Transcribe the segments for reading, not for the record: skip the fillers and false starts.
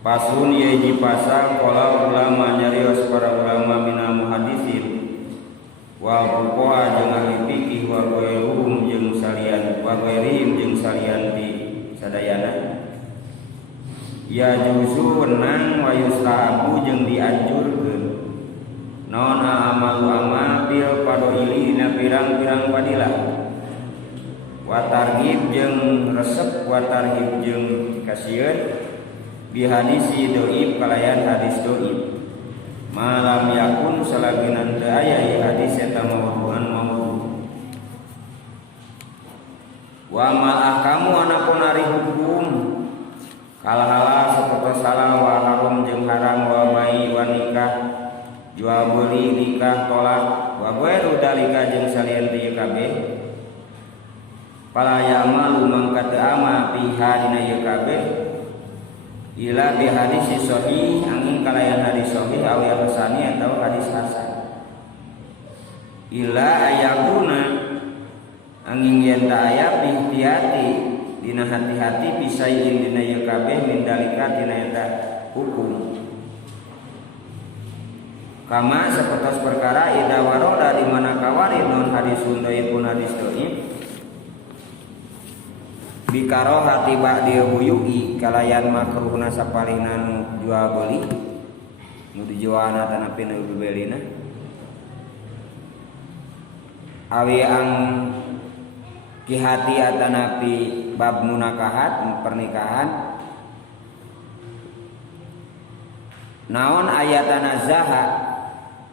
Pasun yeji pasal qala ulama nyarios para ulama minal muhaddisin wa fuqaha jeung ahli fikih wa ghairuhum jeung salian wa ghairihim jeung salian di sadayana ya juzunan wa yustahabu jeung dianjurkeun naon amalu amal bil fadaili na pirang-pirang fadilah wa targhib jeung resep wa tarhib jeung kasieun bi hadisi dhaif kalayan hadis dhaif malam yakun salaginan teu aya hadis eta mawdu'an mawdu' wa ma ahkamu anapun ari hukum kal halal sapertos halal wa haram jeung haram wa bai wa nikah jual beli nikah tolak wa ghairu dalika jeung salieun teu kabeh pala ya'malu mangka teu amal fiha dina ieu kabeh ila bi hadis sahih angin kalayan hadis sahih aw hasani atau hadis hasan ila ayakuna angin yen ta aya ihtiyati dina hati-hati pisain dina ieu kabeh min dalika dina eta hukum kama sapertos perkara ida waroda di mana kawarin non hadis dhaifun hadis dhaif bikaro hati ba'di huyu'i kalayan makruhna sapalina nu jual beli nu dijualna tanapi nu dibelina awi ang ki hati atanapi bab munakahat pernikahan naon ayatana zaha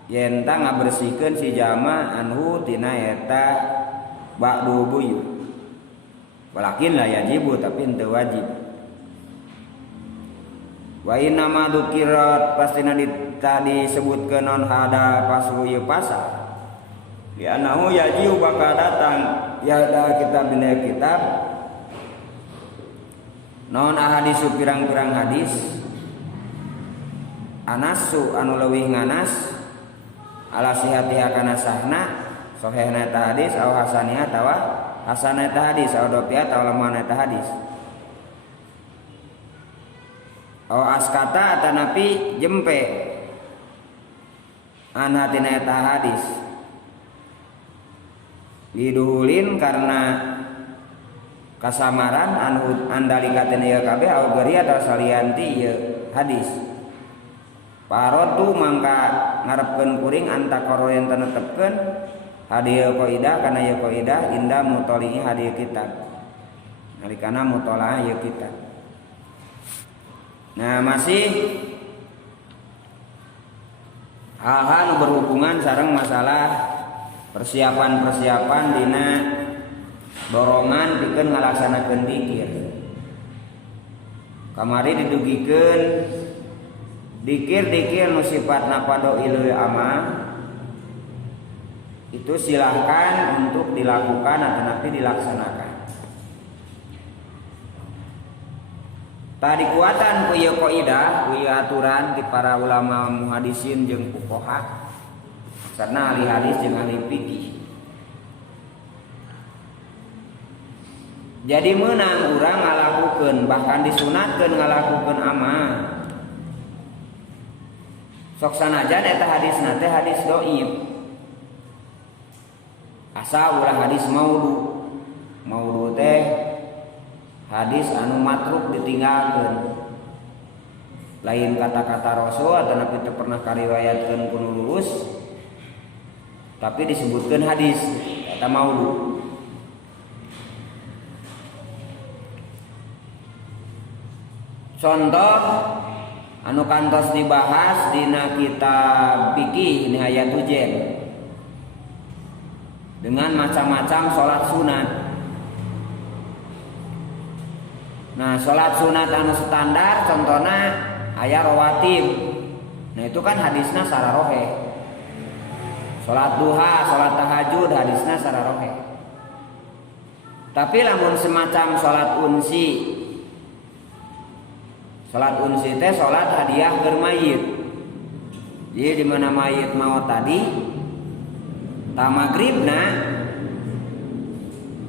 yen ta ngabersihkeun si jama anhu tina eta ba'du buyu walakin la yajibu tapi henteu wajib wa inna ma dzukirat pastina tadi disebutkeun non hada pasru ieu pasal ya anahu yajibu bakal datang ya da kitab dina kitab non ahadisu pirang-pirang hadis anasu anu leuwih nganas ala sihatiha kana sahna sahihna eta hadis aw hasaniha tawa hasan eta hadis aw dopiat aw lemah eta hadis aw askata atanapi jempe anatina eta hadis liduhulin karena kasamaran anu andalikatin ieu kabeh aw gari atau salianti ieu hadis parotu mangka ngarepkeun kuring antakoro yen tanetepkeun hadiah qaidah kana ya qaidah inda mutolihi hadiah kitab nalikana mutolaah ya kitab. Nah masih hal-hal berhubungan sareng masalah persiapan dina dorongan pikeun ngalaksanakeun dzikir. Kamari didugikeun dzikir nu sifatna fadhailul amal itu silahkan untuk dilakukan atau nanti dilaksanakan. Tadi kuatan ku ieu kaidah, ku ieu aturan di para ulama muhaddisin jeung fuqaha sareng ahli hadis jeung ahli fikih. Jadi meunang urang ngalakukeun bahkan disunatkeun ngalakukeun amal. Sok sanajan eta hadisna teh hadis dhaif. Asa ulah hadis maudhu teh hadis anu matruk ditinggalkeun lain kata-kata rasul atau nabi teu pernah kariwayatkeun ku lurus tapi disebutkeun hadis eta maudhu. Contoh anu kantos dibahas dina kitab fikih Nihayatul Jen dengan macam-macam sholat sunat. Nah sholat sunat anu standar contohnya aya rawatib. Nah itu kan hadisna sararohe. Sholat duha, sholat tahajud hadisna sararohe. Tapi lamun semacam sholat unsi, sholat unsi teh sholat hadiah keur mayit. Jadi di mana mayit mau tadi ta maghribna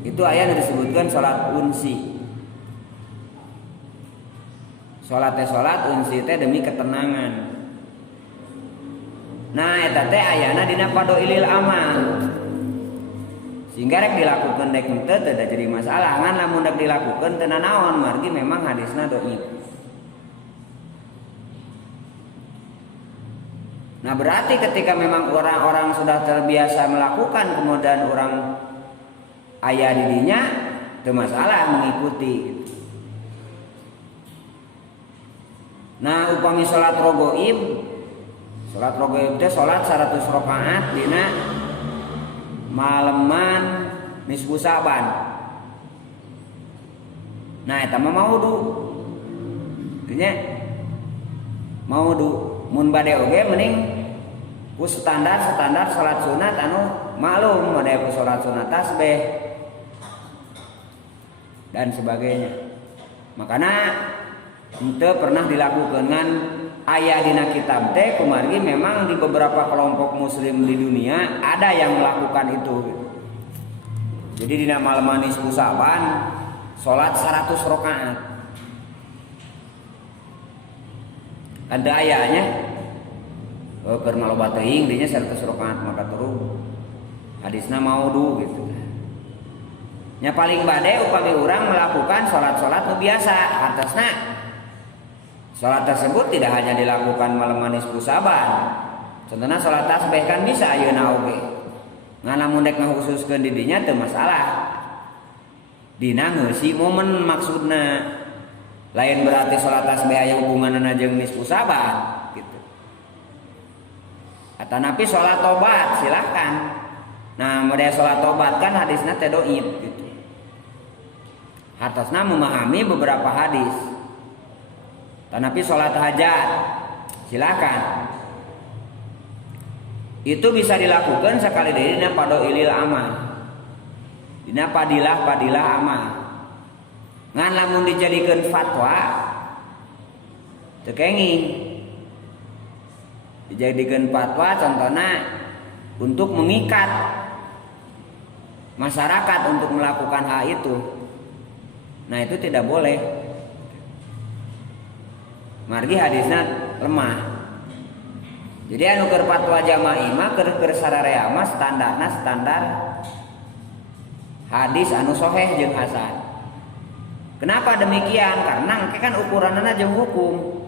itu aya disebutkan sholat unsi. Salat teh salat, unsi teh demi ketenangan. Nah eta teh ayana dina fadhailil amal. Sehingga rek dilakukeun dek henteu teu jadi masalah. Ngan lamun rek dilakukeun teu nanaon margi memang hadisna dhaif. Nah berarti ketika memang orang-orang sudah terbiasa melakukan kemudian orang aya didinya teu masalah mengikuti. Nah upami salat rogoib teh salat 100 rakaat dina maleman nisfu Saban. Nah eta mah maudhu. Artinya maudhu mun bade oge mending ku standar salat sunat anu maklum bade ku salat sunat tasbih dan sebagainya. Makana henteu pernah dilakukeun ngan aya dina kitab teh kumargi memang di beberapa kelompok muslim di dunia ada yang melakukan itu. Jadi dina maleman nisfu Saban salat 100 rakaat. Ada ayahnya keur maloba teuing dinya 100 rakaat maka turu hadisna maudhu gitu. Nya paling bade upami urang melakukan salat-salat nu biasa hartosna salat tersebut tidak hanya dilakukan maleman nisfu Saban. Contohna salat tasbih kan bisa ayeuna oge. Ngan lamun dek ngakhususkeun di dinya teu masalah. Dina ngeusi momen maksudna. Lain berarti salat tasbih aya hubunganna jeung nisfu Saban gitu. Atanapi salat tobat silahkan. Nah, model salat tobat kan hadisna teh dhaif gitu. Hartosna memahami beberapa hadis. Tanapi salat hajat silahkan. Itu bisa dilakukan sekali deui dina fadhailil amal. Dina fadilah amal. Ngan lamun dijadikeun fatwa teu kenging. Dijadikeun fatwa contohna untuk mengikat masyarakat untuk melakukan hal itu. Nah, itu tidak boleh. Margi hadisna lemah. Jadi anu keur fatwa jama'i mah keur sararea mah standarna standar hadis anu sahih jeung hasan. Kenapa demikian? Karena kan ukuranna jeung hukum.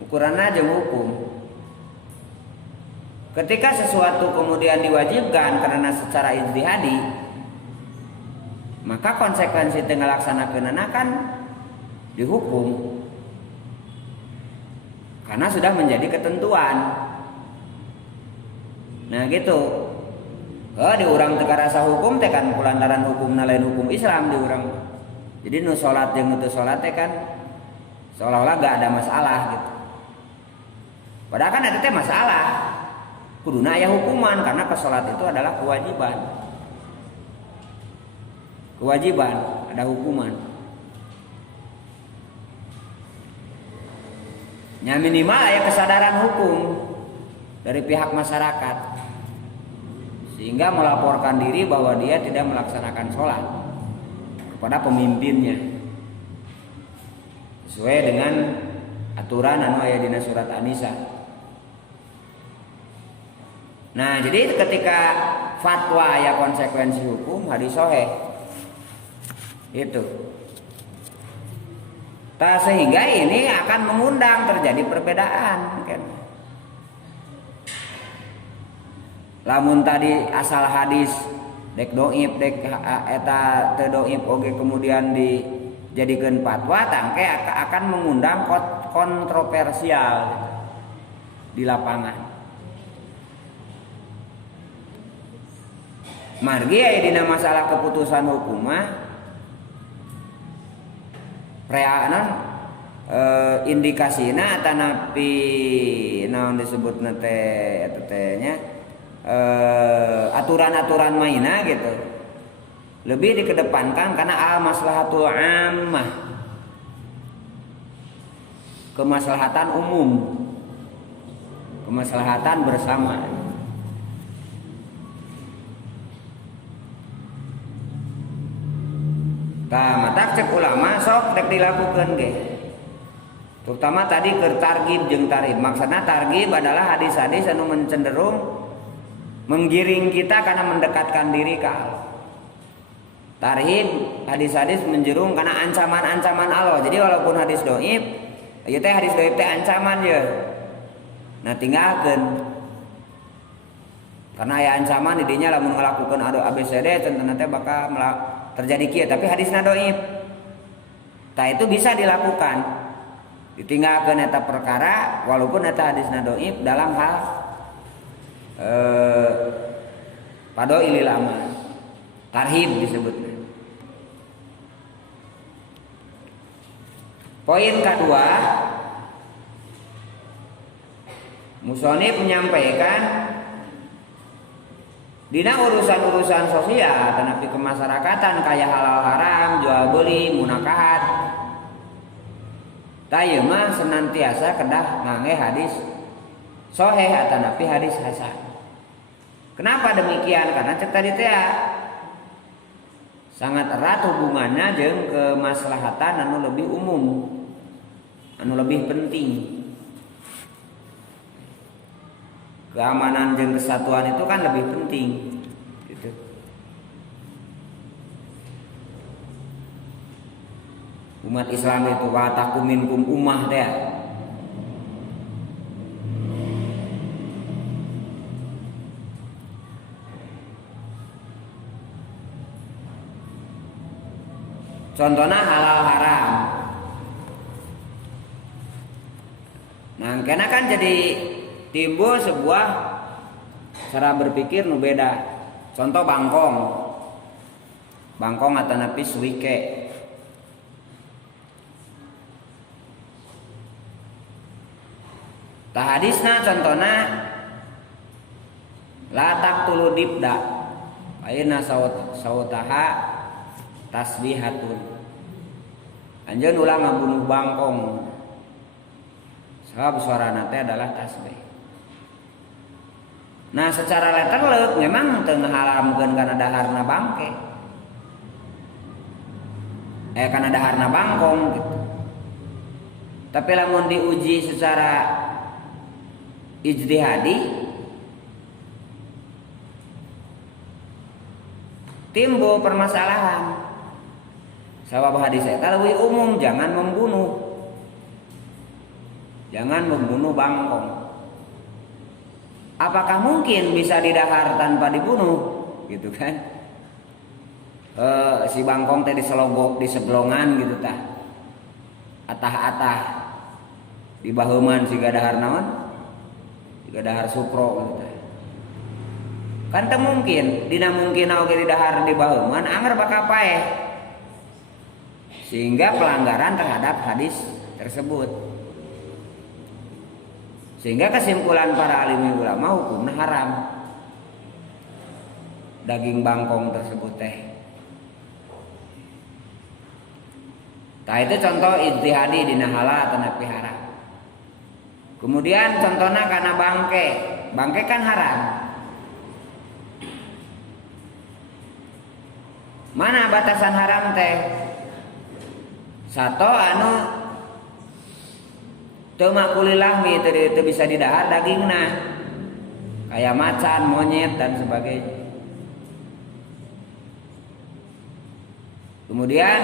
Ukuranna jeung hukum. Ketika sesuatu kemudian diwajibkan karena secara ijtihadi, maka konsekuensi teu ngalaksanakeunna kan dihukum. Karena sudah menjadi ketentuan. Nah gitu. Di urang teu karasa hukum teh kan kulantaran hukumna lain hukum Islam di urang. Jadi nu salat jeung teu salat teh kan seolah-olah gak ada masalah gitu. Padahal kan eta teh masalah. Kuduna aya hukuman karena salat itu adalah kewajiban. Kewajiban, ada hukuman. Ya minimal aya kesadaran hukum dari pihak masyarakat sehingga melaporkan diri bahwa dia tidak melaksanakan sholat kepada pemimpinnya sesuai dengan aturan anu aya dina surat An-Nisa. Nah, jadi ketika fatwa aya konsekuensi hukum hadis sahih itu. Sehingga ini akan mengundang terjadi perbedaan kan. Lamun tadi asal hadis dek doib dek eta teu doib oge kemudian dijadikeun fatwa tangke akan mengundang kontroversial di lapangan. Margi aya dina masalah keputusan hukum mah indikasina atanapi naon disebutna teh eta teh nya aturan-aturan maina gitu lebih dikedepankan karena al maslahatul ammah, kemaslahatan umum, kemaslahatan bersama. Tah matak cek ulama sok rek dilakukeun ge. Terutama tadi ke targhib jeung tarhib. Maksudna targhib adalah hadis-hadis anu mencenderung menggiring kita karena mendekatkan diri ke Allah. Tarhib hadis-hadis menjerung karena ancaman-ancaman Allah. Jadi walaupun hadis dhaif, ieu teh hadis dhaif teh ancaman ya. Nah tinggalkeun. Karena aya ancaman didinya lamun ngalakukeun adu ABCD tentu teh bakal terjadi kieu, tapi hadisna dhaif. Tah itu bisa dilakukan. Ditinggalkeun eta perkara walaupun eta hadisna dhaif dalam hal fadhailil amal. Tarhib disebutnya. Poin kedua, musonif menyampaikan dina urusan-urusan sosial tetapi kemasyarakatan kayak halal haram, jual beli, munakahat. Taya mah senantiasa kedah ngangge hadis sahih atanapi hadis hasan. Kenapa demikian? Karena cek tadi teh sangat erat hubungannya jeung kemaslahatan anu lebih umum, anu lebih penting. Keamanan jeung kesatuan itu kan lebih penting gitu. Umat Islam itu wa takum minkum ummah teh. Contohnya halal haram. Nah, karena kan jadi timbul sebuah cara berpikir nu beda. Contoh bangkong. Bangkong atanapi suike. Tah hadisna contohna la taqtulu dibda. Ayeuna sautaha tasbihatun. Anjeun ulah ngabunuh bangkong. Sabab suarana teh adalah tasbih. Nah, secara letterleuk memang teu ngaharamkeun kana daharna bangke. Kana daharna bangkong gitu. Tapi lamun diuji secara ijtihadi timbul permasalahan. Sabab hadis eta leuwih umum, jangan membunuh. Jangan membunuh bangkong. Apakah mungkin bisa didahar tanpa dibunuh? Gitu kan? Si bangkong teh diselogok di seblongan gitu tah. Atah-atah di baheuman siga dahar naon? Siga dahar supro gitu tah. Kan teu mungkin, dina mungkin oge didahar di baheuman anger bakal paeh. Sehingga pelanggaran terhadap hadis tersebut. Sehingga kesimpulan para alim ulama hukumnya haram daging bangkong tersebut teh. Tah itu contoh ijtihadi dina halal atanapi haram. Kemudian contohnya karena bangke. Bangke kan haram. Mana batasan haram teh? Sato anu teu makulilahmi teu bisa didahar dagingna. Kayak macan, monyet dan sebagainya. Kemudian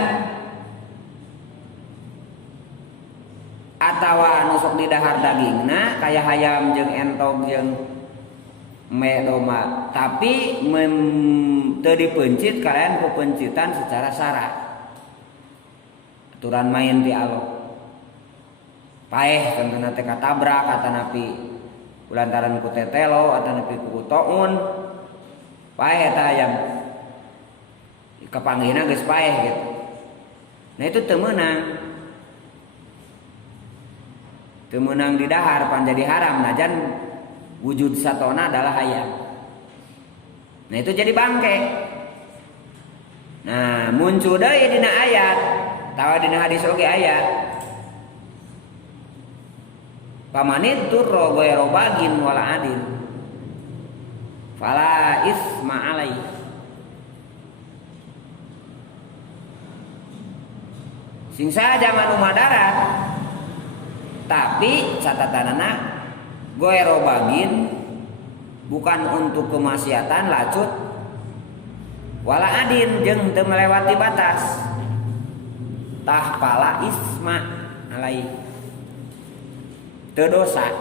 atawa anu sok didahar dagingna kayak hayam jeung entog jeung me doma, tapi teu dipencit kalian pepencitan secara syarat. Aturan main di Allah. Paeh tentunya teh katabrak atanapi kulantaran ku tetelo atanapi ku toun. Paeh eta yang kepanggihna geus paeh gitu. Nah itu teu meunang. Teu meunang didahar pan jadi haram najan wujud satona adalah hayam. Nah itu jadi bangke. Nah muncul deui dina ayat, tawa dina hadis oge ayat. Pamanit turro ghairu bagin wala adil. Fala isma alai. Sing saja manu madarat Tapi catatanana goero bagin bukan untuk kemaksiatan lacut wala adin jeung teu melewati batas tah pala isma alai teu dosa.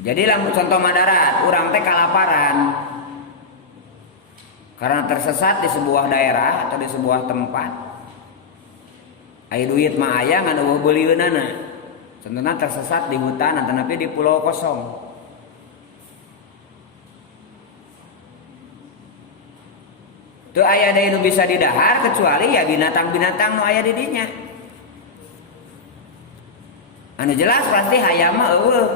Jadi lamun contoh madarat urang teh kalaparan karena tersesat di sebuah daerah atau di sebuah tempat. Aya duit mah aya ngan eueuh beulieunana. Contohna tersesat di hutan atau di pulau kosong. Teu aya deui nu bisa didahar kecuali ya binatang-binatang nu aya di dinya. Anu jelas pasti hayam mah eueuh.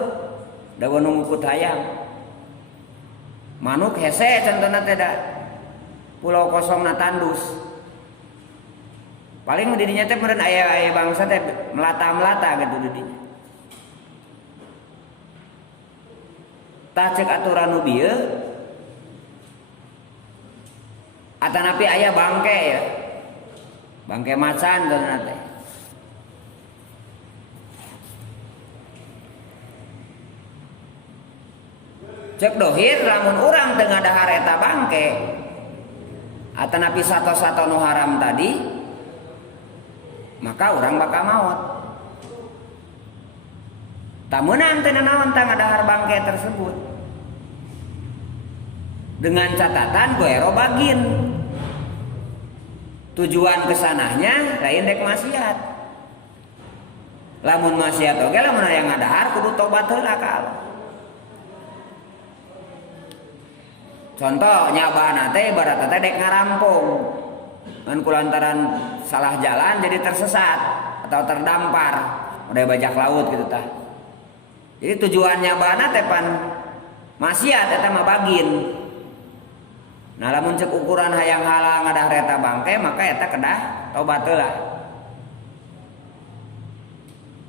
Dawa nu ngukut hayam. Manuk hese contohna teh da. Pulau kosong na tandus. Paling di dinya teh meureun aya bangsa teh melata-melata gitu di dinya. Tah ceuk aturan nu bieu atanapi aya bangke ya. Bangke macan contohna teh. Cek dohir lamun urang teu ngadahar eta bangke atanapi sato-sato nu haram tadi maka urang bakal maot. Tak meunang teu naon tah ngadahar bangke tersebut. Dengan catatan goero bagin. Tujuan kesananya lain dek maksiat. Lamun maksiat oge lamun aya ngadahar kudu tobat heula ka Allah. Contoh nyabana teh ibaratna teh dek ngarampung. Ngan kulantaran salah jalan jadi tersesat atau terdampar, udah bajak laut gitu tah. Jadi tujuan nyabana teh pan maksiat eta mah bagin. Nah lamun cek ukuran hayang halang ngadahar eta bangke maka eta kedah tobat heula.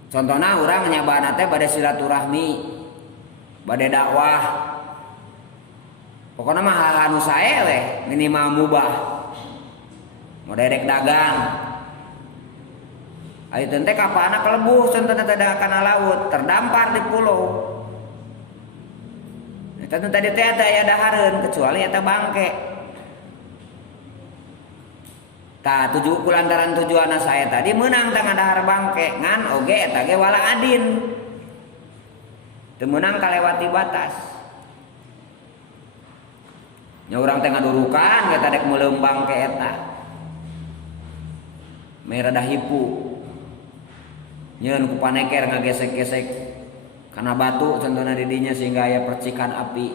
Contohna urang nyabana teh bade silaturahmi, bade dakwah. Pokoknya mah hal anu sae we minimal mubah. Modek dagang. Ayo teh kapana kelebuh contohna teh kana laut, terdampar di pulau. Eta tadi teh aya dahareun kecuali eta bangke. Tah kulantaran tujuanna sae tadi meunang teh ngadahar bangke ngan oge eta ge wala adin. Teu meunang kalewati batas. Nya urang teh ngadurukan eta dek meuleum bangke eta. Merada hipu. Nyeun ku paneker ngagesek-gesek kana batu contohna di dinya sehingga aya percikan api.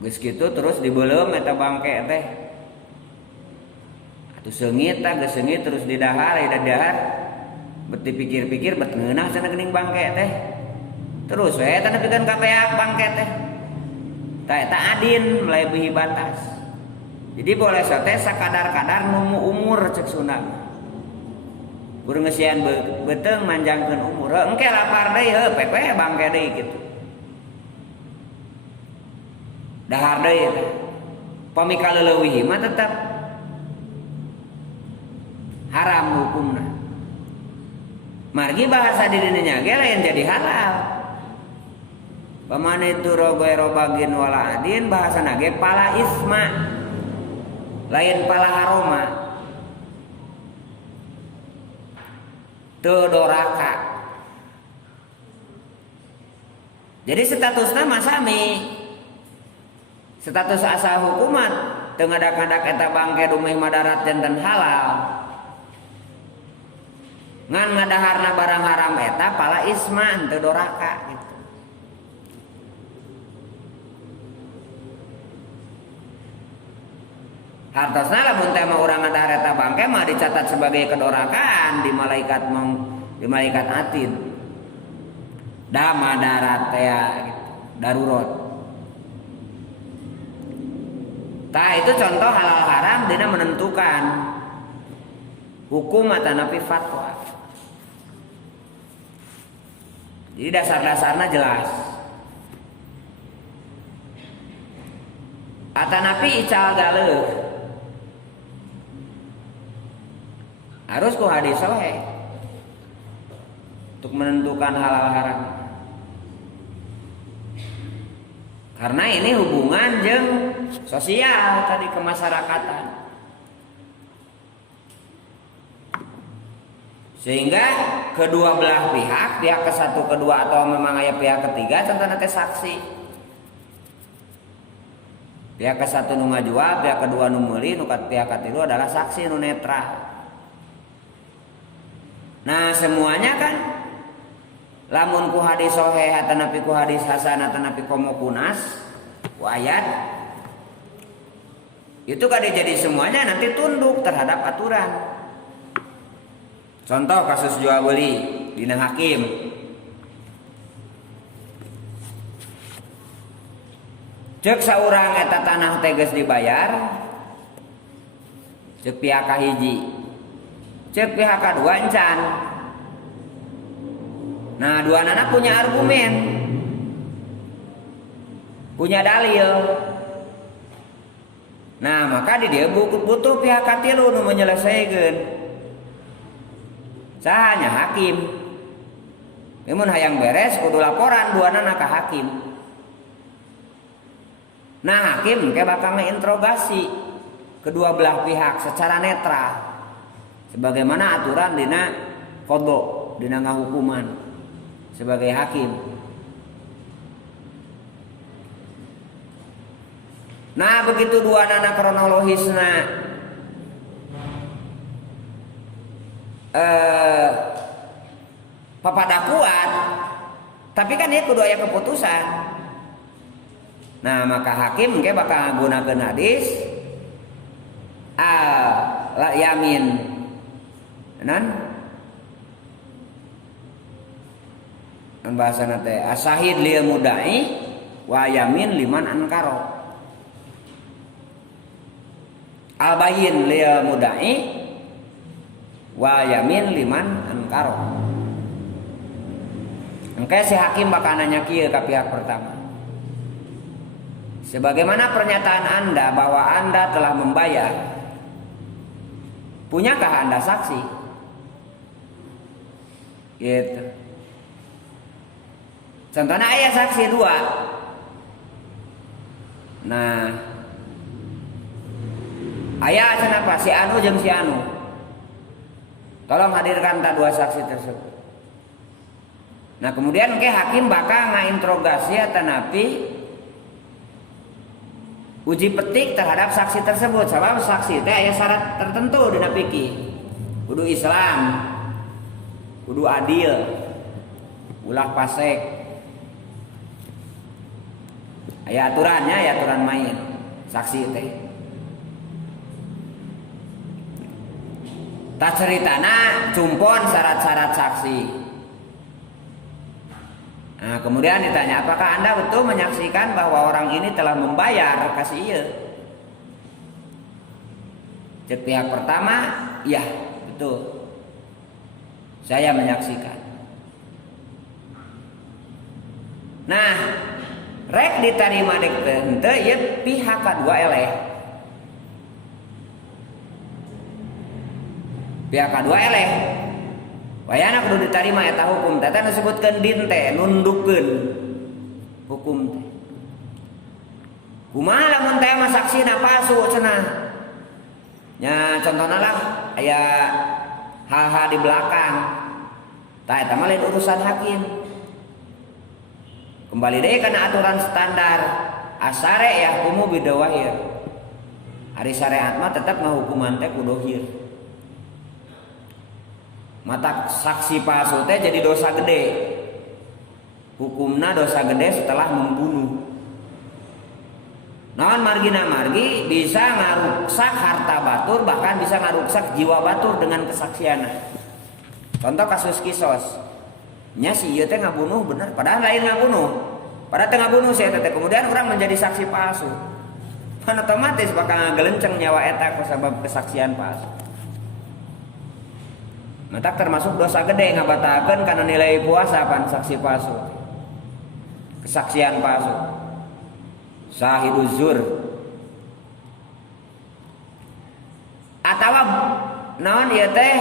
Geus kitu terus dibeuleum eta bangke teh. Atuh seungit tah geus seungit terus didahar, didahar. Bet dipikir-pikir bet ngeunah cenah geuning bangke teh. Terus we eta nepikeun ka beak bangke teh. Tah eta adin melebihi batas. Jadi boleh teh sakadar-kadar numu umur cek Sunda. Urang ngeusian beuteung manjangkeun umur. Engke lapar deui heuh pepe bangke deui kitu. Dahar deui eta. Pamika leuwih mah tetep haram hukumna. Margi bahasa di dinya ge lain jadi halal. Pamane itu rogoero bagin wala adin bahasana ge pala isma. Lain pala haroma. Teu doraka. Jadi statusna masami. Status asal hukuman teu ngadak-ngadak eta bangke dumeh madarat janten halal. Ngan ngadaharna barang haram eta pala isma teu doraka gitu. Hartosna lamun teh mah urang ngadahar eta bangke mah dicatat sebagai kedorakaan di malaikat atid. Da madarat teh gitu, darurat. Tah itu contoh halal haram dina menentukan hukum atanapi fatwa. Jadi dasar-dasarnya jelas. atanapi ical galeuh harus ku hadis sahih untuk menentukan halal haram. Karena ini hubungan jeung sosial tadi kemasyarakatan. Sehingga kedua belah pihak ke satu kedua atau memang aya pihak ketiga contohna teh saksi. Pihak ke satu nu ngajual, pihak kedua nu meuli, nu pihak katilu adalah saksi nu netral. Nah, semuanya kan lamun ku hadis sahih atanapi ku hadis hasan atanapi komo kunas ku ayat itu kan jadi semuanya nanti tunduk terhadap aturan. Contoh kasus jual beli dina hakim. Cek saurang eta tanah teh geus dibayar. Cek pihak kahiji. Cek pihak kadua encan. Nah, dua anak punya argumen. Punya dalil. Nah, maka di dia butuh pihak katilu nu menyelesaikan. Sahanya hakim. Mun hayang beres kudu laporan dua anak ka hakim. Nah, hakim ke bakal ngeinterogasi kedua belah pihak secara netral. Sebagaimana aturan dina qadha, dina ngahukuman sebagai hakim. Nah, begitu dua anak kronologisna papada kuat, tapi kan dia kudu aya keputusan. Nah, maka hakim ge bakal gunakeun hadis la yamin nan bahasana teh asahid lil mudai wa yamin liman ankaro. Al bayin lil mudai wa yamin liman ankaro. Engke si hakim bakal nanya kieu ka pihak pertama. Sebagaimana pernyataan Anda bahwa Anda telah membayar, punyakah Anda saksi? Gitu. Contohnya ayah saksi dua. Nah, ayah kenapa si Anu jeung si Anu? Tolong hadirkan dua saksi tersebut. Nah, kemudian ke hakim bakal ngainterogasi atanapi uji petik terhadap saksi tersebut. Sebab saksi teh aya syarat tertentu dina fikih. Kudu Islam, kudu adil, ulah fasik. Aya aturannya, aya aturan main saksi teh. Tak ceritana cumpon syarat-syarat saksi. Nah, kemudian ditanya, apakah Anda betul menyaksikan bahwa orang ini telah membayar kasih ieu? Cek pihak pertama, iya betul. Saya menyaksikan. Nah, rek diterima dek teu ieu pihak kedua eleh. Pihak kedua eleh. Wayana kudu diterima eta hukum. Tata disebutkeun din teh nundukkeun hukum teh. Kumaha lamun teh mah saksina palsu cenah. Nya contohna lah aya hal-hal di belakang. Tah eta mah lain urusan hakim. Kembali deui kana aturan standar asare ya hukumu bidawahir. Hari syariat mah tetap ngahukuman teh kudu dohir. Mata saksi palsu teh jadi dosa gede. Hukumna dosa gede setelah membunuh. Naon margina margi bisa ngaruksak harta batur, bahkan bisa ngaruksak jiwa batur dengan kesaksianna. Contoh kasus kisos. Nya si ieu teh ngabunuh bener, padahal lain ngabunuh. Padahal teh ngabunuh si eta teh, kemudian orang menjadi saksi palsu. Kan otomatis bakal ngagelenceng nyawa eta kusabab kesaksian palsu. Mata termasuk dosa gede ngabatakeun kana nilai puasa pan saksi palsu. Kesaksian palsu. Syahiduz zur naon ieu teh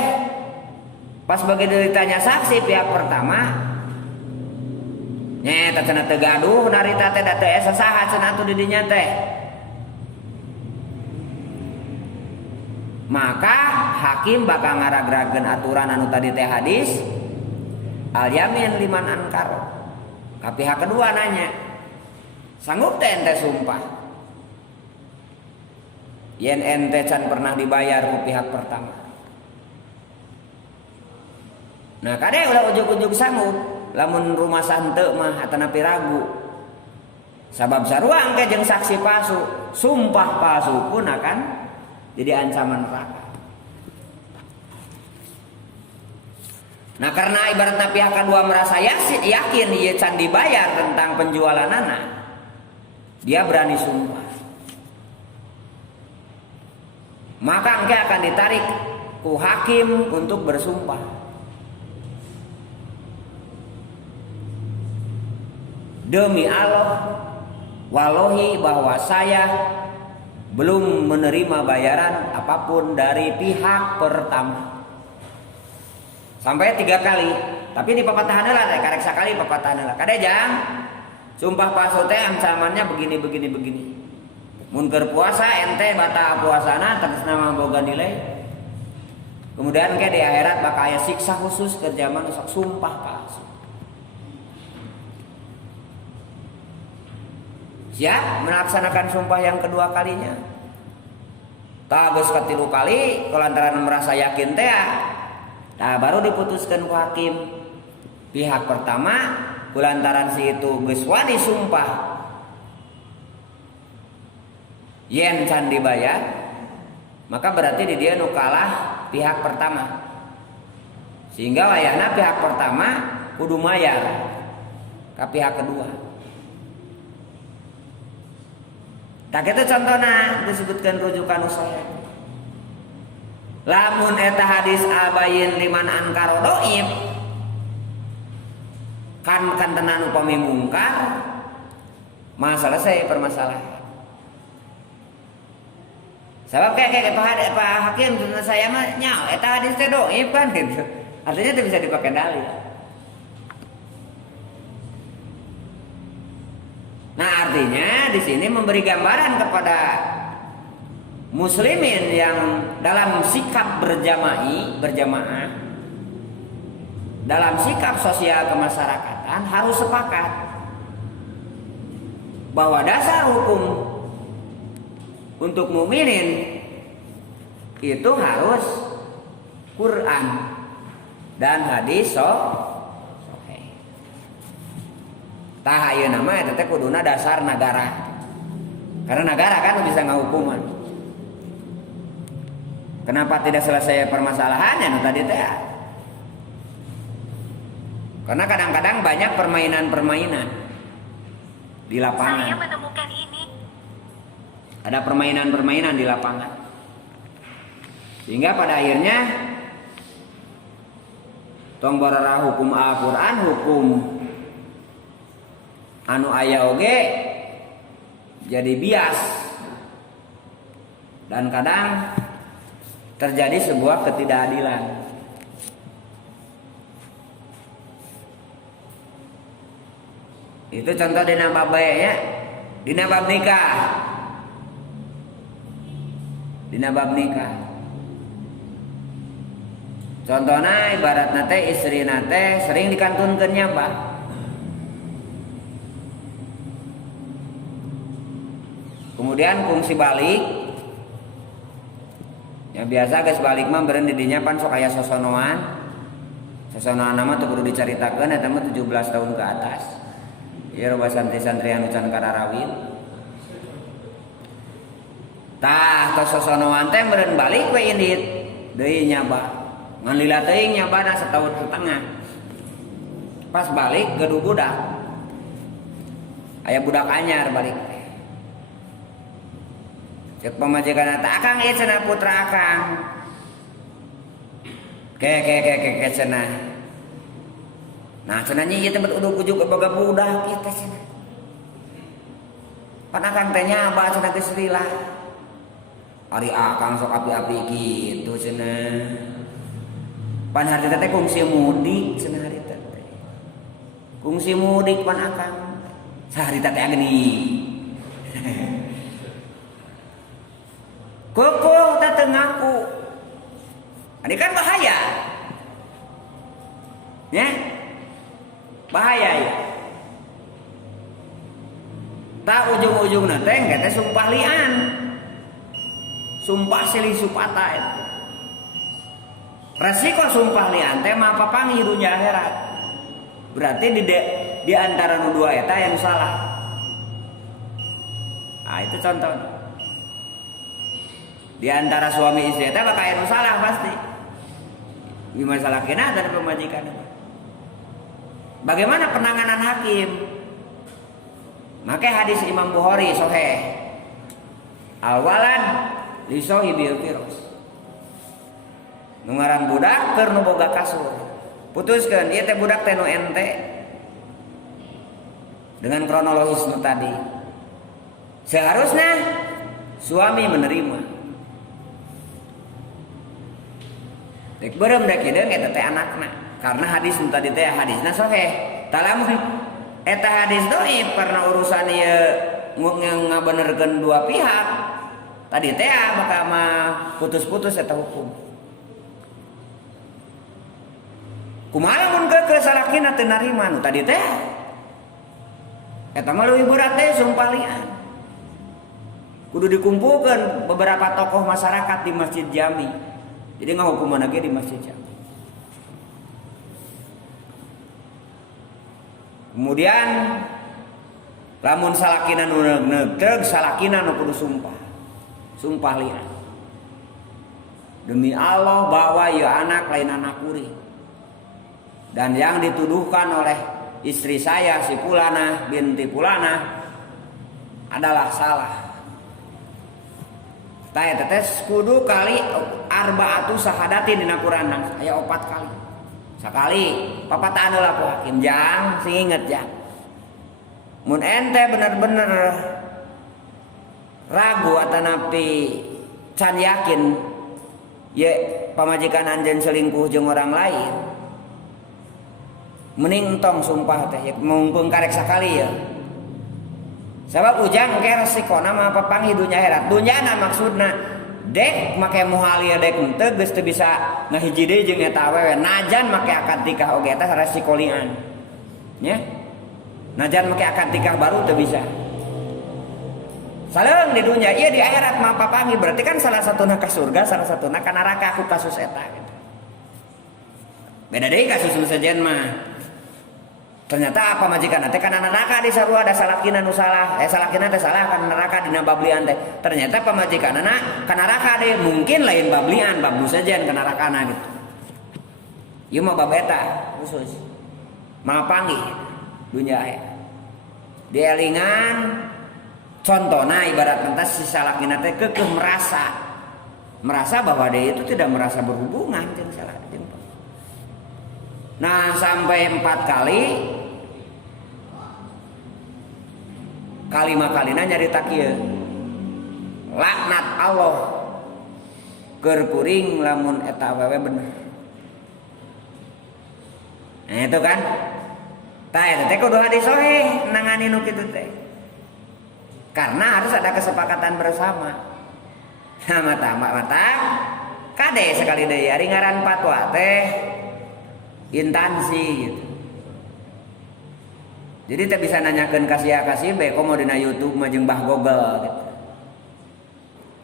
pas bagi ditanya saksi pihak pertama nyata cenah teu gaduh narita teh da teu asa saha cenah atuh di dinya teh. Maka hakim bakal ngaragrageun aturan anu tadi teh hadis al yamin liman ankar. Ka pihak kedua nanya, sanggup teh ente sumpah yen ente can pernah dibayar ku pihak pertama. Nah kade ulah ujug-ujug sanggup, lamun rumah sante mah atanapi ragu. Sabab sarua engke jeung saksi palsu, sumpah palsu pun akan jadi ancaman neraka. Nah karena ibaratnya pihak kedua merasa yakin ia can dibayar tentang penjualan anak, dia berani sumpah. Maka engke akan ditarik ku hakim untuk bersumpah. Demi Allah, wallahi bahwa saya belum menerima bayaran apapun dari pihak pertama. Sampai 3 kali. Tapi di papatahan heula teh karek sakali papatahan heula. Kadejang sumpah palsu teh ancamannya begini. Mun keur puasa ente batal puasana tegasna mah boga nilai. Kemudian ke di akhirat bakal aya siksa khusus ke zaman sok sumpah palsu. Siap melaksanakan sumpah yang kedua kalinya. Tah geus katilu kali kelantaran merasa yakin teh. Nah baru diputuskan ku hakim. Pihak pertama kulantaran si itu geus wani sumpah yen can dibayar, maka berarti di dia nu kalah pihak pertama. Sehingga wayahna pihak pertama kudu mayar ka pihak kedua. Tak itu contohna disebutkan rujukan usaya. Lamun eta hadis abayin liman ankaro doib kan tenan upami mungkar mah selesai permasalahan. Sebab kayak Pak Hakim saya mah nyaw eta hadis teh doib kan gitu. Artinya itu bisa dipakai dalil. Nah artinya di sini memberi gambaran kepada muslimin yang dalam sikap berjamaah dalam sikap sosial kemasyarakatan harus sepakat bahwa dasar hukum untuk mukminin itu harus Quran dan hadis tah ayeuna nama eta teh kuduna dasar negara. Karena negara kan bisa ngahukuman. Kenapa tidak selesai permasalahannya nu tadi teh? Karena kadang-kadang banyak permainan-permainan di lapangan. Saya menemukan ini. Ada permainan-permainan di lapangan. Sehingga pada akhirnya tong barara hukum Al-Qur'an, hukum anu aya oge jadi bias dan kadang terjadi sebuah ketidakadilan. Itu contoh dina bab ya, dina bab nikah. Dina bab nikah. Contohna ibaratna teh istrina teh sering dikantunkeun nyabah. Kemudian kungsi balik, ya biasa guys balik mah beren didinya pan sok aya sosonoan nama tuh perlu dicaritakeun eta mah 17 tahun ke atas. Ieu robah santri-santri anu can kararawin. Tah tos sosonoan teh beren balik we indit deui nyaba. Ngan lila teuing nyabana setahun setengah. Pas balik gaduh budak. Aya budak anyar balik. Cek pemajikan eta akang ieu cenah putra akang. Ke cenah. Nah cenah nya ieu teh udug-udug boga budak ieu teh cenah. Pan akang teh nyaba cenah geus lila. Ari akang sok api-api gitu cenah. Pan harita teh kungsi mudik cenah harita teh. Kungsi mudik pan akang. Saharita teh gini. Kokong teh teu ngaku. Ini kan bahaya. Ya? Bahaya ya. Tak ujung-ujungna teh engke teh sumpah lian. Sumpah silih supata itu. Resiko sumpah lian teh mah papangi dunya akhirat. Berarti di antara nu dua eta yang salah. Nah, itu contoh. Di antara suami istri eta bakal anu salah pasti. Gimana salah kena dan pemajikan. Bagaimana penanganan hakim? Maka hadis Imam Bukhari sahih. Al-walad li sahibil firas. Nu ngaran budak keur nu boga kasur. Putuskeun ieu teh budak teh nu ente. Dengan kronologis nu tadi. Seharusnya suami menerima. Dek beureum dek kideung eta teh anakna. Karena hadis nu tadi teh hadisna sahih. Talamun eta hadis dhaif karena urusan ieu ngabenerkeun dua pihak. Tadi teh bakal mah putus-putus eta hukum. Kumaha mun keukeuh salakina teu narima nu tadi teh? Eta mah leuwih berat teh sumpah lian. Kudu dikumpulkeun beberapa tokoh masyarakat di Masjid Jami. Jadi ngahukuman lagi di Masjid Jami. Kemudian lamun salakina nu neuteg, salakina nu kudu sumpah. Sumpah lian. Demi Allah bahwa ieu anak lain anak kuring. Dan yang dituduhkan oleh istri saya si Fulana binti Fulana adalah salah. Taya tetes kudu kali arba'atu sahadatin dina Quran aya 4 kali. Sakali papataan heula ku hakim jang sing inget jang. Mun ente bener-bener ragu atanapi can yakin ye pamajikan anjeun selingkuh jeung orang lain. Mending entong sumpah teh mumpung karek sakali ya. Sabab ujang ke resikona mah papangi dunya akhirat. Dunyana maksudna dek make moal ieu dek henteu geus teu bisa ngahiji deui jeung eta awewe. Najan make akad nikah oge eta resiko lian. Nya? Najan make akad nikah baru teu bisa. Saleung di dunya ieu di akhirat mah papangi berarti kan salah satuna ka surga, salah satuna ka neraka ku kasus eta gitu. Beda deui kasus nu sejen mah. Ternyata apa majikan teh kana neraka di sarua ada salakina nu salah. Salakina teh salah kana neraka dina bablian teh. Ternyata pamajikanana kana neraka deh mungkin lain bablian, bab nu sejen kana nerakana gitu. Ieu mah bab eta khusus. Mapanggih dunya aya. Dielingan contohna ibarat pentas si salakina teh keukeuh merasa bahwa dia itu tidak merasa berhubungan jeung salah. Nah sampai 4 kali kalima-kalina nyarita kieu laknat Allah keur kuring lamun eta awewe bener. Nah itu kan tah eta teh kudu hadis sahih nangani nu kitu teh. Karena harus ada kesepakatan bersama. Nah mata kade sekali deui ari ngaran fatwa teh intansi gitu. Jadi tak bisa nanyakan kasih beko mau dina YouTube mah jeung bah Google gitu.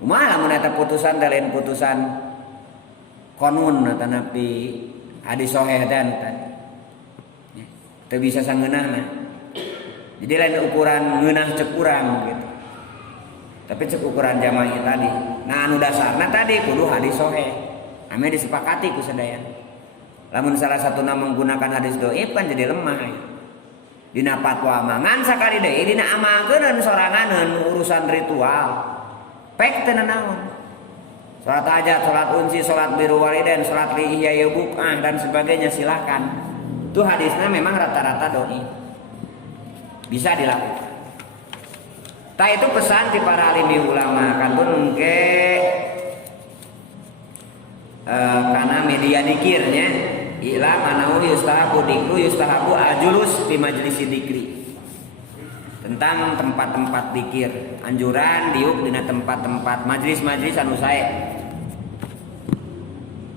Kumaha lamun eta putusan teh lain putusan konun atanapi hadis sahih teh tadi. Teu bisa sangeunahna. Jadi lain ukuran ngeunah cek urang gitu. Tapi cek ukuran jamaah tadi. Nah anu dasarna tadi kudu hadis sahih. Ame disepakati ku sadaya. Lamun salah satuna menggunakan hadis dhaif kan jadi lemah ya. Dina fatwa mangan sakali deui dina amalkeun soranganeun urusan ritual. Pek teu naon. Salat hajat, salat unsi, salat biru walidain, salat li ihya buk'ah dan sebagainya silakan. Itu hadisnya memang rata-rata dhaif. Bisa dilakukan. Tah itu pesan ti para alimi ulama kantun engke karena media dikirnya ilam anahu yustahabu dikru yustahabu ajulus fi majlisi dikri. Tentang tempat-tempat dikir, anjuran diuk dina tempat-tempat majlis-majlis anu sae.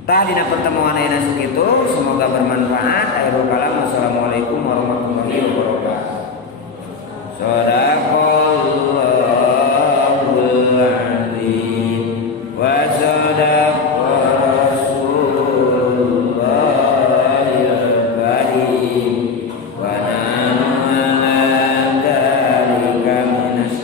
Tah dina pertemuan ayeuna sakitu semoga bermanfaat. Akhirul kalam wassalamualaikum warahmatullahi wabarakatuh. Shadaqallahul azim wa sadaqa rasulullah karim wa nanu ala dzalika minas